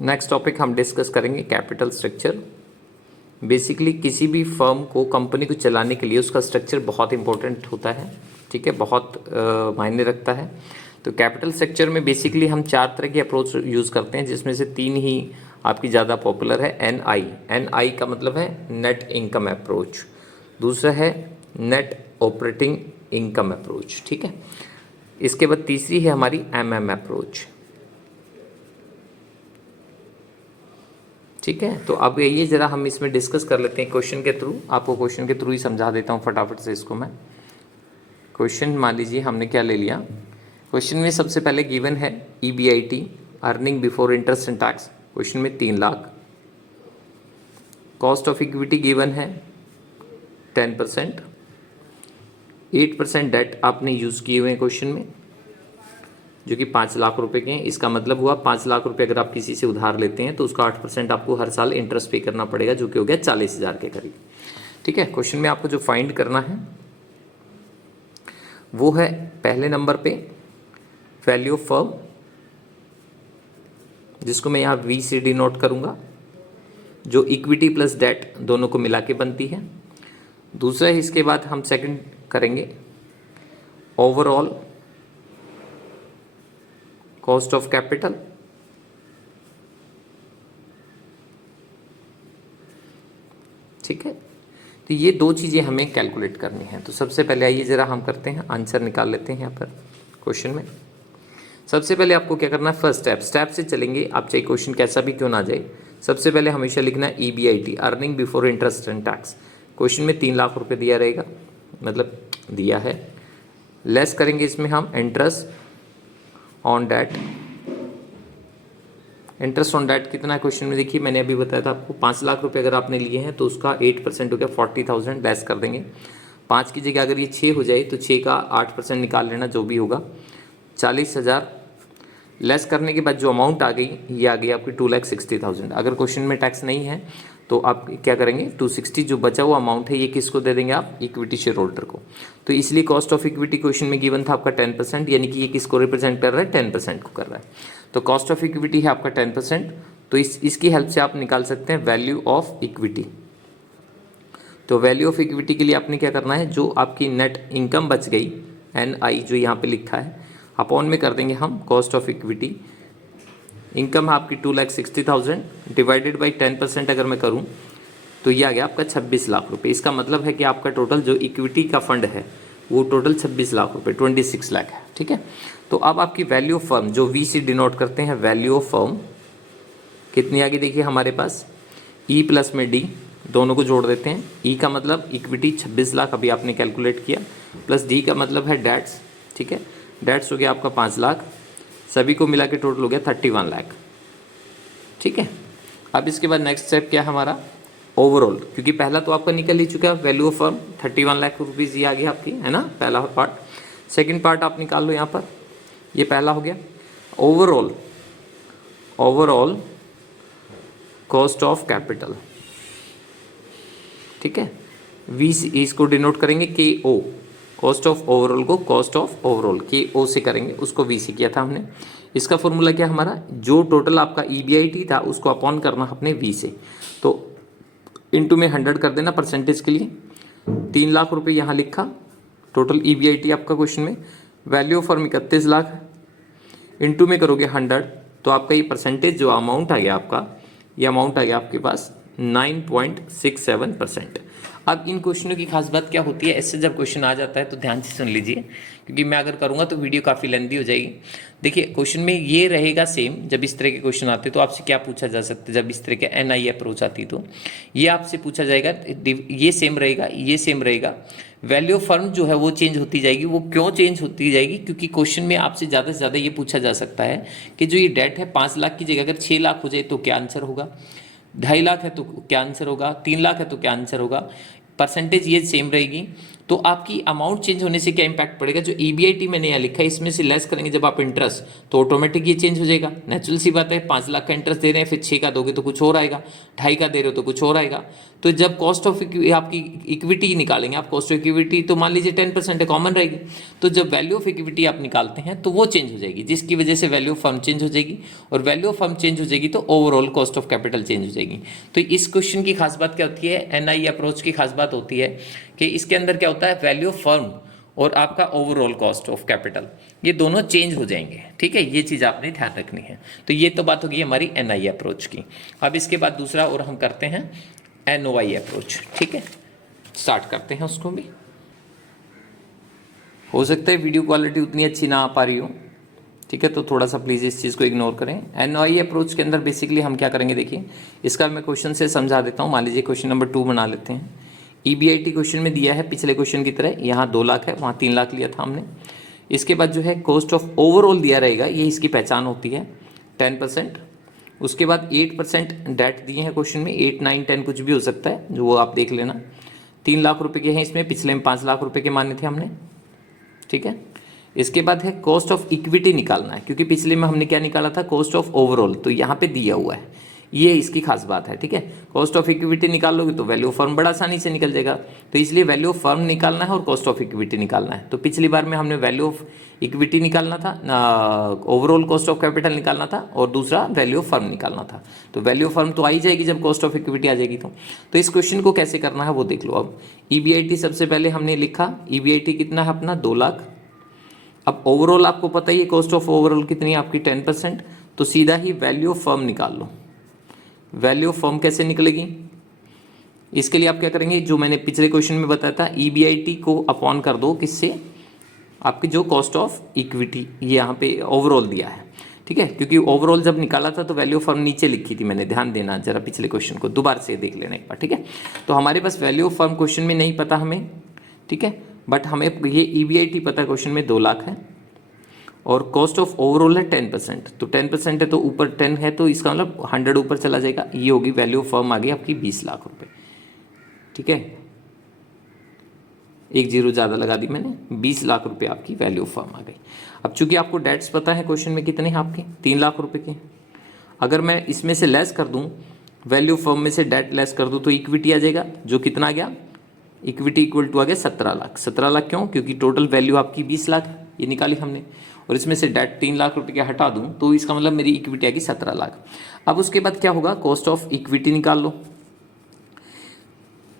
Next topic हम discuss करेंगे capital structure. Basically किसी भी फर्म को, कंपनी को चलाने के लिए उसका स्ट्रक्चर बहुत इंपॉर्टेंट होता है, ठीक है, बहुत मायने रखता है। तो कैपिटल स्ट्रक्चर में बेसिकली हम 4 तरह की अप्रोच यूज़ करते हैं, जिसमें से 3 ही आपकी ज़्यादा पॉपुलर है। एन आई का मतलब है नेट इनकम अप्रोच, दूसरा है नेट ऑपरेटिंग इनकम अप्रोच, ठीक है। इसके बाद तीसरी है हमारी एमएम अप्रोच, ठीक है। तो अब ये ज़रा हम इसमें डिस्कस कर लेते हैं क्वेश्चन के थ्रू। आपको क्वेश्चन के थ्रू ही समझा देता हूँ फटाफट से इसको मैं। क्वेश्चन मान लीजिए हमने क्या ले लिया। क्वेश्चन में सबसे पहले गिवन है EBIT, earning before interest and tax, question में 3 lakh. Cost of equity given है 10%, 8% डेट आपने यूज़ किए हुए हैं क्वेश्चन में, जो कि 5 लाख रुपए के हैं। इसका मतलब हुआ 5 लाख रुपए अगर आप किसी से उधार लेते हैं तो उसका 8% आपको हर साल इंटरेस्ट पे करना पड़ेगा, जो कि हो गया 40,000 के करीब, ठीक है। क्वेश्चन में आपको जो फाइंड करना है वो है पहले नंबर पे वैल्यू ऑफ फर्म, जिसको मैं यहाँ V से डिनोट करूँगा, जो इक्विटी प्लस डेट दोनों को मिला के बनती है। दूसरा इसके बाद हम सेकंड करेंगे ओवरऑल कॉस्ट ऑफ कैपिटल, ठीक है। तो ये 2 चीज़ें हमें कैलकुलेट करनी है। तो सबसे पहले आइए ज़रा हम करते हैं, आंसर निकाल लेते हैं यहाँ पर क्वेश्चन में। सबसे पहले आपको क्या करना है, फर्स्ट स्टेप से चलेंगे आप, चाहे क्वेश्चन कैसा भी क्यों ना जाए। सबसे पहले हमेशा लिखना है EBIT, earning before interest and tax. Question में 3 लाख रुपए दिया रहेगा, मतलब दिया है। लेस करेंगे इसमें हम interest on debt. Interest on debt कितना है क्वेश्चन में, देखिए मैंने अभी बताया था आपको 5 लाख रुपए अगर आपने लिए हैं तो उसका 8% हो गया 40,000, लेस कर देंगे। 5 की जगह अगर ये 6 हो जाए तो 6 का 8% निकाल लेना, जो भी होगा 40,000। लेस करने के बाद जो अमाउंट आ गई ये आ गई आपकी 2,60,000। अगर क्वेश्चन में टैक्स नहीं है तो आप क्या करेंगे, 260 जो बचा हुआ अमाउंट है ये किसको दे देंगे आप, इक्विटी शेयर होल्डर को। तो इसलिए कॉस्ट ऑफ इक्विटी क्वेश्चन में गिवन था आपका 10%, यानी कि ये किसको रिप्रेजेंट कर रहा है, 10% को कर रहा है। तो कॉस्ट ऑफ इक्विटी है आपका 10%। तो इसकी हेल्प से आप निकाल सकते हैं वैल्यू ऑफ इक्विटी। तो वैल्यू ऑफ इक्विटी के लिए आपने क्या करना है, जो आपकी नेट इनकम बच गई NI जो यहाँ पे लिखा है, अपॉन में कर देंगे हम कॉस्ट ऑफ इक्विटी। इनकम है आपकी 2,60,000 डिवाइडेड बाई 10% अगर मैं करूं तो ये आ गया आपका 26 लाख रुपए। इसका मतलब है कि आपका टोटल जो इक्विटी का फंड है वो टोटल 26 लाख रुपए, 26 लाख है, ठीक है। तो अब आपकी वैल्यू ऑफ फर्म, जो V से डिनोट करते हैं, वैल्यू ऑफ फर्म कितनी आ गई, देखिए हमारे पास E प्लस में D दोनों को जोड़ देते हैं। E का मतलब इक्विटी 26 लाख अभी आपने कैलकुलेट किया, प्लस D का मतलब है डेट्स, ठीक है। डेट्स हो गया आपका 5 लाख, सभी को मिला के टोटल हो गया 31 लाख, ठीक है। अब इसके बाद नेक्स्ट स्टेप क्या है हमारा, ओवरऑल, क्योंकि पहला तो आपका निकल ही चुका है, value of firm 31 lakh rupees ये आ गया आपकी, है ना, पहला पार्ट। सेकंड पार्ट आप निकाल लो यहाँ पर, ये पहला हो गया। ओवरऑल कॉस्ट ऑफ कैपिटल, ठीक है। इसको डिनोट करेंगे KO, कॉस्ट ऑफ ओवरऑल को कॉस्ट ऑफ ओवरऑल KO से करेंगे, उसको V से किया था हमने। इसका फॉर्मूला क्या हमारा, जो टोटल आपका EBIT था उसको अपॉन करना अपने V से, तो इनटू में 100 कर देना परसेंटेज के लिए। 3 लाख रुपए यहाँ लिखा, टोटल EBIT आपका क्वेश्चन में, वैल्यू ऑफ फर्म 31 लाख है, इनटू में करोगे 100 तो आपका ये परसेंटेज जो अमाउंट आ गया आपका, ये अमाउंट आ गया आपके पास 9.67%। अब इन क्वेश्चनों की खास बात क्या होती है, ऐसे जब क्वेश्चन आ जाता है तो ध्यान से सुन लीजिए, क्योंकि मैं अगर करूँगा तो वीडियो काफ़ी लेंथी हो जाएगी। देखिए क्वेश्चन में ये रहेगा सेम, जब इस तरह के क्वेश्चन आते हैं तो आपसे क्या पूछा जा सकता है, जब इस तरह के NI अप्रोच आती तो ये आपसे पूछा जाएगा, ये सेम रहेगा, ये सेम रहेगा। वैल्यू ऑफ फर्म जो है वो चेंज होती जाएगी। वो क्यों चेंज होती जाएगी, क्योंकि क्वेश्चन में आपसे ज़्यादा से ज़्यादा ये पूछा जा सकता है कि जो ये डेट है 5 लाख की जगह अगर 6 लाख हो जाए तो क्या आंसर होगा, 2.5 लाख है तो क्या आंसर होगा, 3 लाख है तो क्या आंसर होगा। परसेंटेज ये सेम रहेगी। तो आपकी अमाउंट चेंज होने से क्या इंपैक्ट पड़ेगा, जो ईबीआईटी मैंने यहाँ लिखा है इसमें से लेस करेंगे जब आप इंटरेस्ट, तो ऑटोमेटिक ये चेंज हो जाएगा। नेचुरल सी बात है, 5 लाख का इंटरेस्ट दे रहे हैं, फिर 6 का दोगे तो कुछ और आएगा, 2.5 का दे रहे हो तो कुछ और आएगा। तो जब कॉस्ट ऑफ आपकी इक्विटी निकालेंगे आप, कॉस्ट ऑफ इक्विटी तो मान लीजिए 10% है, कॉमन रहेगी। तो जब वैल्यू ऑफ इक्विटी आप निकालते हैं तो वो चेंज हो जाएगी, जिसकी वजह से वैल्यू ऑफ फर्म चेंज हो जाएगी, और वैल्यू ऑफ फर्म चेंज हो जाएगी तो overall cost of capital change हो जाएगी। तो इस क्वेश्चन की खास बात क्या होती है, एनआई अप्रोच की खास बात होती है कि इसके अंदर क्या होता है, वैल्यू ऑफ फर्म और आपका ओवरऑल कॉस्ट ऑफ कैपिटल ये दोनों चेंज हो जाएंगे। ठीक है, ये चीज़ आपने ध्यान रखनी है। तो ये तो बात होगी हमारी एनआई अप्रोच की। अब इसके बाद दूसरा और हम करते हैं एनओआई अप्रोच। ठीक है, स्टार्ट करते हैं उसको भी। हो सकता है वीडियो क्वालिटी उतनी अच्छी ना आ पा रही हो, ठीक है, तो थोड़ा सा प्लीज़ इस चीज़ को इग्नोर करें। एनओआई अप्रोच के अंदर बेसिकली हम क्या करेंगे, देखिए इसका मैं क्वेश्चन से समझा देता हूँ। मान लीजिए क्वेश्चन नंबर 2 बना लेते हैं। ईबीआईटी क्वेश्चन में दिया है पिछले क्वेश्चन की तरह, यहाँ 2 लाख है, वहाँ 3 लाख लिया था हमने। इसके बाद जो है कॉस्ट ऑफ ओवरऑल दिया रहेगा, ये इसकी पहचान होती है 10%। उसके बाद 8% डेट दिए हैं क्वेश्चन में, 8, 9, 10 कुछ भी हो सकता है, जो वो आप देख लेना। 3 लाख रुपए के हैं इसमें, पिछले में 5 लाख रुपए के माने थे हमने। ठीक है, इसके बाद है कॉस्ट ऑफ इक्विटी निकालना है, क्योंकि पिछले में हमने क्या निकाला था, कॉस्ट ऑफ ओवरऑल, तो यहाँ पे दिया हुआ है, ये इसकी खास बात है। ठीक है, कॉस्ट ऑफ इक्विटी निकाल लोगे तो वैल्यू ऑफ फर्म बड़ा आसानी से निकल जाएगा, तो इसलिए वैल्यू ऑफ फर्म निकालना है और कॉस्ट ऑफ इक्विटी निकालना है। तो पिछली बार में हमने वैल्यू ऑफ इक्विटी निकालना था, ओवरऑल कॉस्ट ऑफ कैपिटल निकालना था, और दूसरा वैल्यू ऑफ फर्म निकालना था। तो वैल्यू ऑफ फर्म तो आ ही जाएगी जब कॉस्ट ऑफ इक्विटी आ जाएगी। तो इस क्वेश्चन को कैसे करना है वो देख लो। अब ईबीआईटी सबसे पहले हमने लिखा, ईबीआईटी कितना है अपना 2 लाख। अब ओवरऑल आपको पता ही है कॉस्ट ऑफ ओवरऑल कितनी है आपकी 10%, तो सीधा ही वैल्यू ऑफ फर्म निकाल लो। वैल्यू ऑफ फर्म कैसे निकलेगी, इसके लिए आप क्या करेंगे, जो मैंने पिछले क्वेश्चन में बताया था, ईबीआईटी को अपॉन कर दो किससे, आपकी जो कॉस्ट ऑफ इक्विटी ये यहाँ पे ओवरऑल दिया है। ठीक है, क्योंकि ओवरऑल जब निकाला था तो वैल्यू ऑफ फर्म नीचे लिखी थी मैंने, ध्यान देना जरा पिछले क्वेश्चन को दोबारा से देख लेना एक बार। ठीक है, तो हमारे पास वैल्यू ऑफ फर्म क्वेश्चन में नहीं पता हमें, ठीक है, बट हमें ये ईबीआईटी पता क्वेश्चन में 2 लाख है, और कॉस्ट ऑफ ओवरऑल है 10%, तो 10% है तो ऊपर 10 है, तो इसका मतलब 100 ऊपर चला जाएगा, ये होगी वैल्यू ऑफ फर्म आ गई आपकी 20 लाख रुपए। ठीक है, एक जीरो ज़्यादा लगा दी मैंने, 20 लाख रुपए आपकी वैल्यू ऑफ फर्म आ गई। अब चूंकि आपको डेट्स पता है क्वेश्चन में कितने हैं आपके, 3 लाख रुपए के, अगर मैं इसमें से लेस कर दूं, वैल्यू ऑफ फर्म में से डेट लेस कर दूं, तो इक्विटी आ जाएगा, जो कितना आ गया, इक्विटी इक्वल टू आ गया 17 लाख। 17 लाख क्यों, क्योंकि टोटल वैल्यू आपकी 20 लाख ये निकाली हमने, और इसमें से डेट 3 लाख रुपए के हटा दूं, तो इसका मतलब मेरी इक्विटी आएगी 17 लाख। अब उसके बाद क्या होगा, कॉस्ट ऑफ इक्विटी निकाल लो।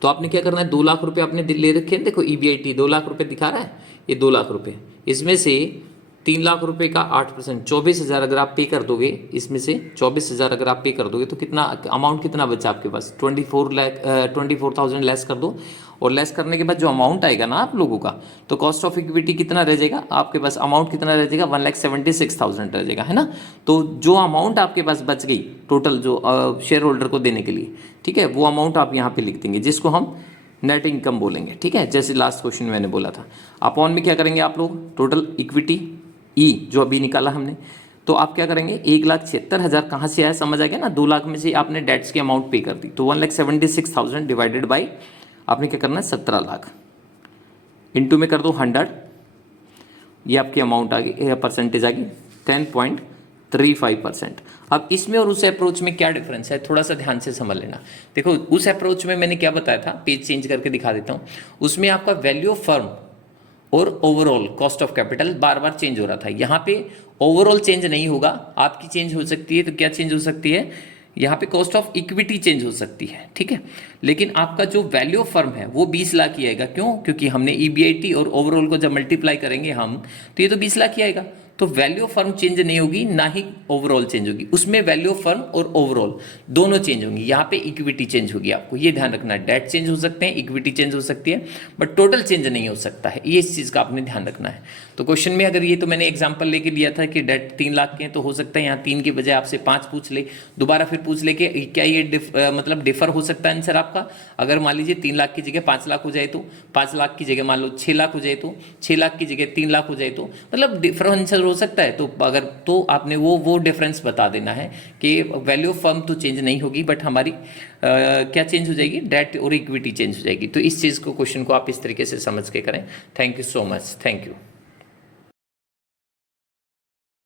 तो आपने क्या करना है, 2 लाख रुपए आपने ले रखे हैं, देखो ईबीआईटी 2 लाख रुपए दिखा रहा है, ये 2 लाख रुपए, इसमें से 3 लाख रुपए का 8% 24,000 अगर आप पे कर दोगे, इसमें से 24,000 अगर आप पे कर दोगे, तो कितना अमाउंट कितना बचा आपके पास, 24,000 लेस कर दो, और लेस करने के बाद जो अमाउंट आएगा ना आप लोगों का, तो कॉस्ट ऑफ इक्विटी कितना रह जाएगा आपके पास, अमाउंट कितना रह जाएगा, 1,76,000 रह जाएगा, है ना। तो जो अमाउंट आपके पास बच गई टोटल जो शेयर होल्डर को देने के लिए, ठीक है, वो अमाउंट आप यहाँ पे लिख देंगे, जिसको हम नेट इनकम बोलेंगे। ठीक है, जैसे लास्ट क्वेश्चन में मैंने बोला था। अपॉन में क्या करेंगे आप लोग, टोटल इक्विटी ई जो अभी निकाला हमने, तो आप क्या करेंगे, 1,76,000 कहाँ से आया, समझ आ गया ना, 2 लाख में से आपने डेट्स की अमाउंट पे कर दी, तो 1,76,000 डिवाइडेड बाई आपने क्या करना है 17 लाख, इंटू में कर दो 100, ये आपकी अमाउंट आ गई, परसेंटेज आ गई 10.35%। अब इसमें और उस अप्रोच में क्या डिफरेंस है, थोड़ा सा ध्यान से समझ लेना। देखो उस अप्रोच में मैंने क्या बताया था, पेज चेंज करके दिखा देता हूँ, उसमें आपका वैल्यू ऑफ फर्म और overall cost of capital bar bar change हो रहा था। यहाँ पे ओवरऑल चेंज नहीं होगा, आपकी चेंज हो सकती है, तो क्या चेंज हो सकती है, यहाँ पे कॉस्ट ऑफ इक्विटी चेंज हो सकती है। ठीक है, लेकिन आपका जो वैल्यू ऑफ फर्म है वो 20 लाख ही आएगा। क्यों, क्योंकि हमने ईबीआईटी और ओवरऑल को जब मल्टीप्लाई करेंगे हम, तो ये तो 20 लाख ही आएगा। तो वैल्यू ऑफ फर्म चेंज नहीं होगी, ना ही ओवरऑल चेंज होगी, उसमें वैल्यू ऑफ फर्म और ओवरऑल दोनों चेंज होंगी। यहाँ पे इक्विटी चेंज होगी, आपको ये ध्यान रखना है। डेट चेंज हो सकते हैं, इक्विटी चेंज हो सकती है, बट टोटल चेंज नहीं हो सकता है, ये इस चीज़ का आपने ध्यान रखना है। तो क्वेश्चन में अगर ये तो मैंने एग्जाम्पल लेके दिया था कि डेट 3 लाख के हैं, तो हो सकता है यहाँ 3 की बजाय आपसे 5 पूछ ले, दोबारा फिर पूछ ले कि क्या ये मतलब डिफर हो सकता है आंसर आपका। अगर मान लीजिए 3 लाख की जगह 5 लाख हो जाए, तो 5 लाख की जगह मान लो 6 लाख हो जाए, तो 6 लाख की जगह 3 लाख हो जाए, तो मतलब डिफर आंसर हो सकता है, तो अगर तो आपने वो डिफरेंस बता देना है कि वैल्यू ऑफ फर्म तो चेंज नहीं होगी, बट हमारी क्या चेंज हो जाएगी, डेट और इक्विटी चेंज हो जाएगी। तो इस चीज़ को, क्वेश्चन को आप इस तरीके से समझ के करें। Thank you so much, thank you.